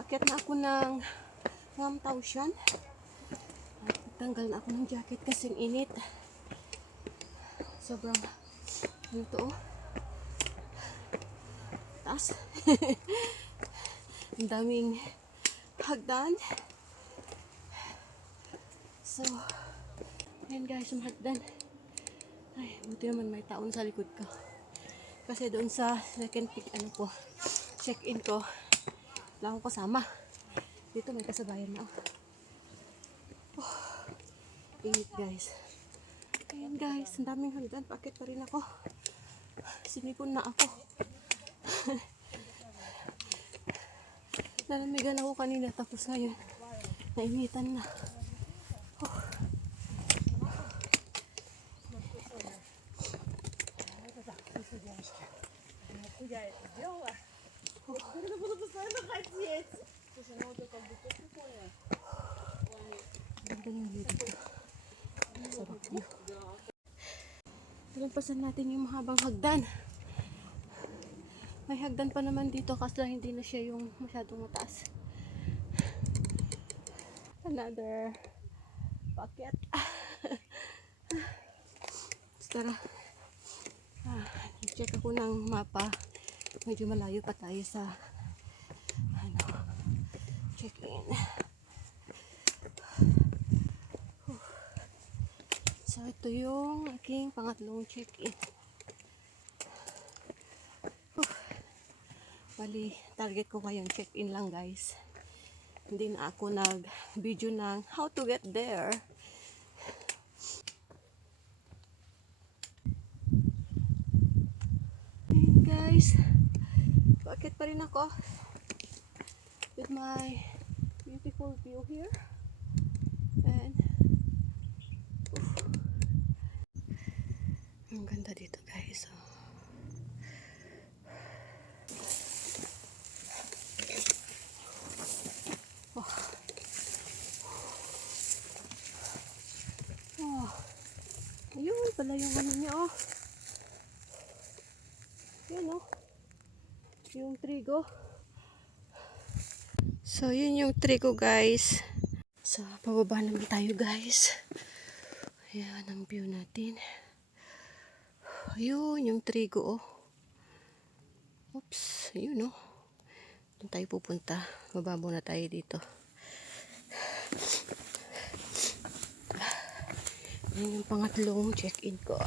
Paakyat na ako ng 1,000. Tanggal na ako ng jacket kasing init. Sobrang ano to, oh. Taas. Ang daming hagdan. So, ayan guys, yung hagdan. Ay, buti naman may taon sa likod ko. Kasi doon sa second pick, check-in ko, wala akong kasama. Dito may kasabayan na. Oh, init guys. Ayan guys, ang daming hagdan. Paakit pa rin ako. Sinipon na ako. Nalamigan ako kanina, tapos ngayon nainitan na. Oh. Talampasan natin yung mahabang hagdan. May hagdan pa naman dito kasi hindi na siya yung masyadong mataas. Another bucket. Tara. Check ako ng mapa. Medyo malayo pa tayo sa check-in. So ito yung aking pangatlong check-in. Bali, target ko ngayong check-in lang guys. Hindi na ako nag-video ng how to get there. Ayan guys, bakit pa rin ako with my beautiful view here. And ang ganda dito guys. Ayun pala yung ano niya, oh. Yan, oh. Yung trigo. So, yun yung trigo, guys. So, pababa naman tayo, guys. Ayan ang view natin. Ayun, yung trigo, oh. Oops, ayun, oh. Doon tayo pupunta. Baba muna tayo dito. Ayan yung pangatlong check-in ko.